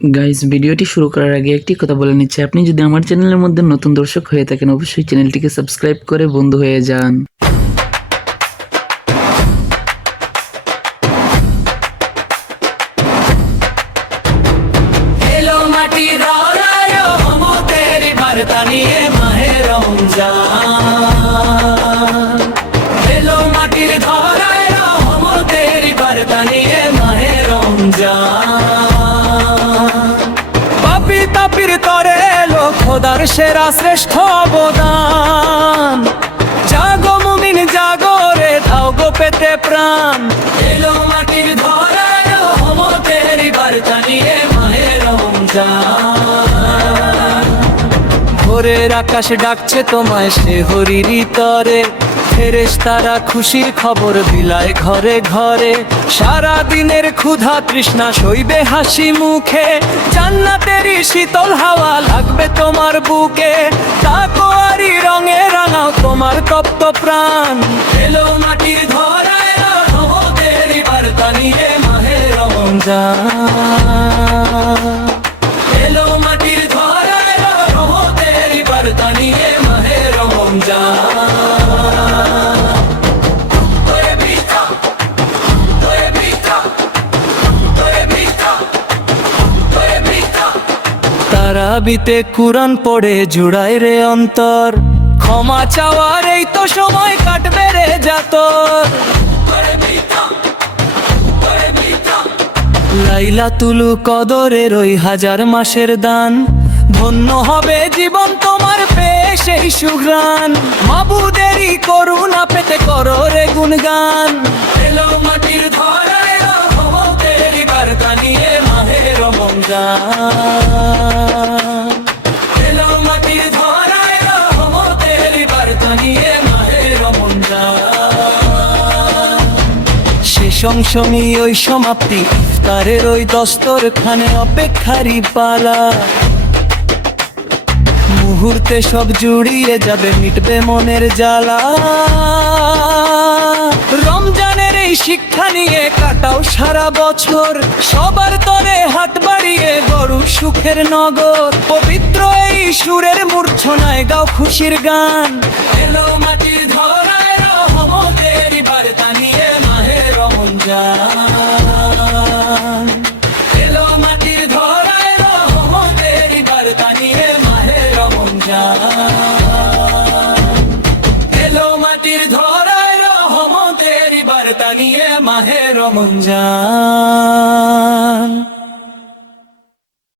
Guys, ভিডিওটি শুরু করার আগে একটি কথা বলে নিচ্ছি, আপনি যদি আমার চ্যানেলের মধ্যে নতুন দর্শক হয়ে থাকেন অবশ্যই চ্যানেলটিকে সাবস্ক্রাইব করে বন্ধু হয়ে যান। এলো মাটি ধরায় মমতের বার্তা নিয়ে মাহে রমজান। এলো মাটির ধরায় মমতের বার্তা নিয়ে মাহে রমজান। পাপি তাপির তরে এলো খোদার সেরা শ্রেষ্ঠ অবদান। জাগো মুমিন জাগো রে, দাও গো পেতে প্রাণ। এলো মাটির ধরায় মমতের বার্তা নিয়ে মাহে রমজান। ভোরের আকাশ ডাকছে তোমায় সে হরিরি তরে, ফেরেশতারা খুশির খবর বিলায় ঘরে ঘরে। সারা দিনের ক্ষুধা তৃষ্ণা সইবে হাসি মুখে, জান্নাতেরই শীতল হাওয়া লাগবে তোমার বুকে। তাকওয়ারি রঙে রাঙাও তোমার তপ্ত প্রাণ। এলো মাটির ধরায় রহমতের বার্তা নিয়ে মাহে রমজান। এলো মাটির ধরায় রহমতের বার্তা নিয়ে মাহে রমজান। তারাবিতে কুরআন পড়ে জুড়ায় রে অন্তর, ক্ষমা চাওয়ার এই তো সময় কাটবে রে যাতর। লাইলাতুল কদরের ওই হাজার মাসের দান, ধন্য হবে জীবন তোমার পেয়ে সেই সুঘ্রাণ। মাবুদেরই করুণা পেতে করো রে গুণগান। এলো মাটির ধরায় রহমতের বার্তা নিয়ে মাহে রমজান। এলো মাটির ধরায় রহমতের বার্তা নিয়ে মাহে রমজান। শেষ অংশমি ওই সমাপ্তি, ইফতারের ওই দস্তরখানে অপেক্ষারই পালা। মুহূর্তে সব জুড়িয়ে যাবে, মিটবে মনের জ্বালা। রমজানের এই শিক্ষা নিয়ে কাটাও সারা বছর, সবার তরে হাত বাড়িয়ে গড়ু সুখের নগর। পবিত্র এই সুরের মূর্ছনায় গাও খুশির গান। এলো মাটির ধরায় রহমতের বার্তা নিয়ে মাহে রমজান। এলো মাটির ধরায় রহমতের বার্তা নিয়ে মাহে রমজান। এলো মাটির ধরায় রহমতের বার্তা নিয়ে মাহে রমজান।